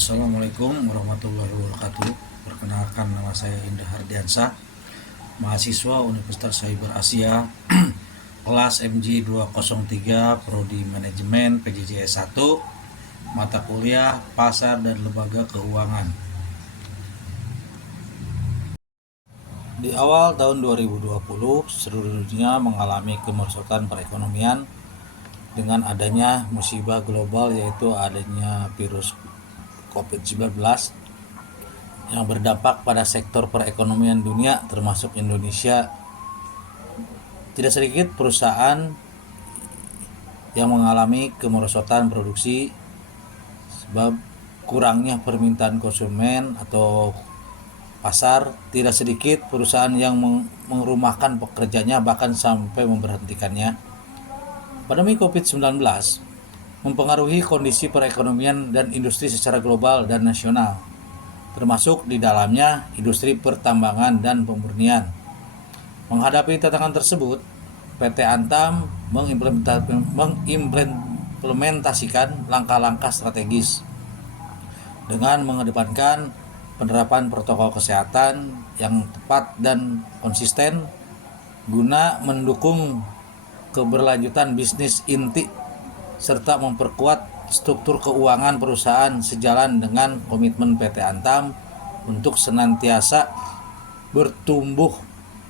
Assalamualaikum warahmatullahi wabarakatuh. Perkenalkan, nama saya Indah Hardiansah, mahasiswa Universitas Cyber Asia, kelas MG 203, Prodi Manajemen PJJ 1, mata kuliah Pasar dan Lembaga Keuangan. Di awal tahun 2020, seluruh dunia mengalami kemerosotan perekonomian dengan adanya musibah global, yaitu adanya virus COVID-19 yang berdampak pada sektor perekonomian dunia termasuk Indonesia. Tidak sedikit perusahaan yang mengalami kemerosotan produksi sebab kurangnya permintaan konsumen atau pasar. Tidak sedikit perusahaan yang merumahkan pekerjanya, bahkan sampai memberhentikannya. Pandemi COVID-19 mempengaruhi kondisi perekonomian dan industri secara global dan nasional, termasuk di dalamnya industri pertambangan dan pemurnian. Menghadapi tantangan tersebut, PT Antam mengimplementasikan langkah-langkah strategis dengan mengedepankan penerapan protokol kesehatan yang tepat dan konsisten guna mendukung keberlanjutan bisnis inti serta memperkuat struktur keuangan perusahaan sejalan dengan komitmen PT Antam untuk senantiasa bertumbuh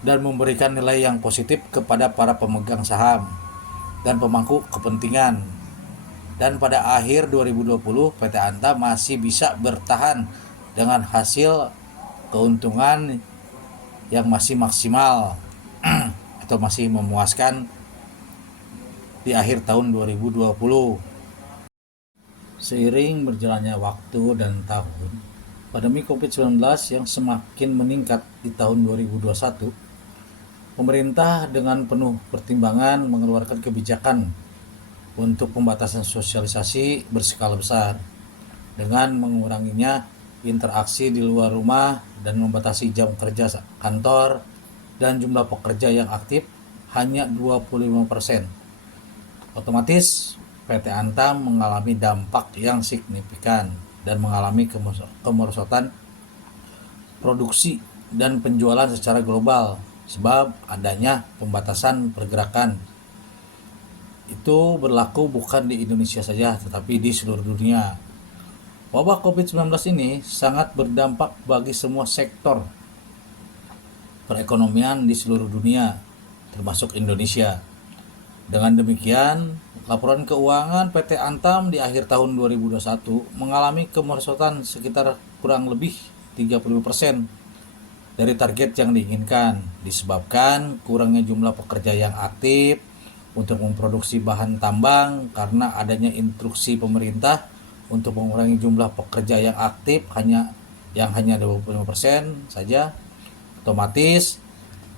dan memberikan nilai yang positif kepada para pemegang saham dan pemangku kepentingan. Dan pada akhir 2020, PT Antam masih bisa bertahan dengan hasil keuntungan yang masih maksimal atau masih memuaskan di akhir tahun 2020. Seiring berjalannya waktu dan tahun, pandemi COVID-19 yang semakin meningkat di tahun 2021, pemerintah dengan penuh pertimbangan mengeluarkan kebijakan untuk pembatasan sosialisasi berskala besar dengan menguranginya interaksi di luar rumah dan membatasi jam kerja kantor dan jumlah pekerja yang aktif hanya 25%. Otomatis PT Antam mengalami dampak yang signifikan dan mengalami kemerosotan produksi dan penjualan secara global sebab adanya pembatasan pergerakan. Itu berlaku bukan di Indonesia saja, tetapi di seluruh dunia. Wabah COVID-19 ini sangat berdampak bagi semua sektor perekonomian di seluruh dunia, termasuk Indonesia. Dengan demikian, laporan keuangan PT Antam di akhir tahun 2021 mengalami kemerosotan sekitar kurang lebih 30% dari target yang diinginkan, disebabkan kurangnya jumlah pekerja yang aktif untuk memproduksi bahan tambang karena adanya instruksi pemerintah untuk mengurangi jumlah pekerja yang aktif hanya 25% saja. Otomatis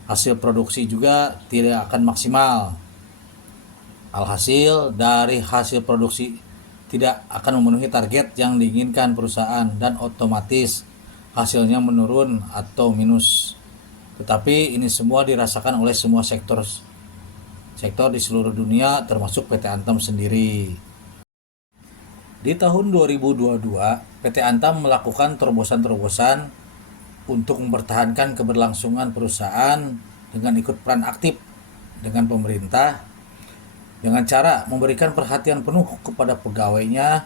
hasil produksi juga tidak akan maksimal. Alhasil dari hasil produksi tidak akan memenuhi target yang diinginkan perusahaan dan otomatis hasilnya menurun atau minus. Tetapi ini semua dirasakan oleh semua sektor di seluruh dunia, termasuk PT Antam sendiri. Di tahun 2022, PT Antam melakukan terobosan-terobosan untuk mempertahankan keberlangsungan perusahaan dengan ikut peran aktif dengan pemerintah dengan cara memberikan perhatian penuh kepada pegawainya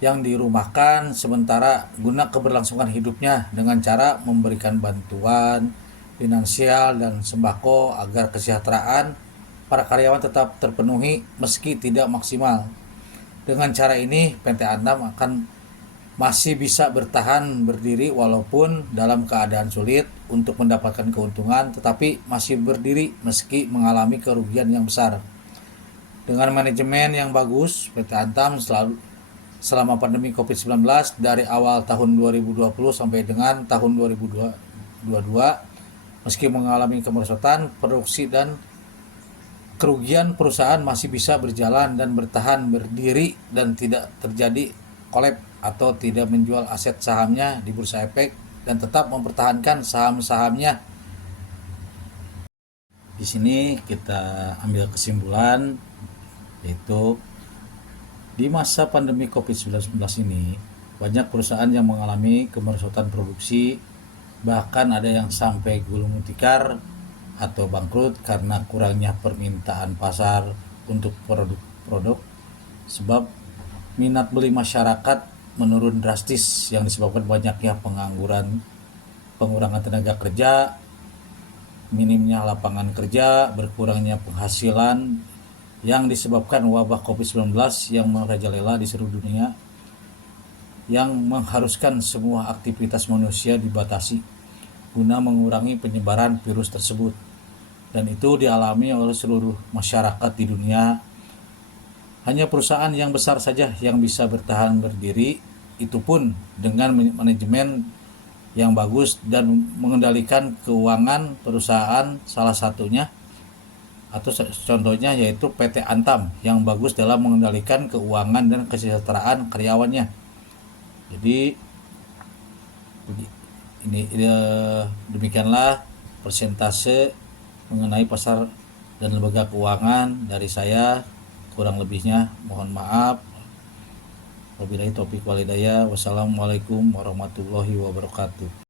yang dirumahkan sementara guna keberlangsungan hidupnya dengan cara memberikan bantuan finansial dan sembako agar kesejahteraan para karyawan tetap terpenuhi meski tidak maksimal. Dengan cara ini PT Antam akan masih bisa bertahan berdiri walaupun dalam keadaan sulit untuk mendapatkan keuntungan, tetapi masih berdiri meski mengalami kerugian yang besar. Dengan manajemen yang bagus, PT Antam selama pandemi COVID-19 dari awal tahun 2020 sampai dengan tahun 2022, meski mengalami kemerosotan produksi dan kerugian, perusahaan masih bisa berjalan dan bertahan berdiri dan tidak terjadi kolab atau tidak menjual aset sahamnya di Bursa Efek dan tetap mempertahankan saham-sahamnya. Di sini kita ambil kesimpulan, yaitu di masa pandemi COVID-19 ini Banyak perusahaan yang mengalami kemerosotan produksi, bahkan ada yang sampai gulung tikar atau bangkrut karena kurangnya permintaan pasar untuk produk-produk, sebab minat beli masyarakat menurun drastis yang disebabkan banyaknya pengangguran, pengurangan tenaga kerja, minimnya lapangan kerja, berkurangnya penghasilan yang disebabkan wabah COVID-19 yang merajalela di seluruh dunia, yang mengharuskan semua aktivitas manusia dibatasi guna mengurangi penyebaran virus tersebut. Dan itu dialami oleh seluruh masyarakat di dunia. Hanya perusahaan yang besar saja yang bisa bertahan berdiri, itu pun dengan manajemen yang bagus dan mengendalikan keuangan perusahaan, salah satunya atau contohnya yaitu PT Antam yang bagus dalam mengendalikan keuangan dan kesejahteraan karyawannya. Jadi ini demikianlah persentase mengenai pasar dan lembaga keuangan dari saya. Kurang lebihnya mohon maaf. Wabillahi taufiq walhidayah. Wassalamualaikum warahmatullahi wabarakatuh.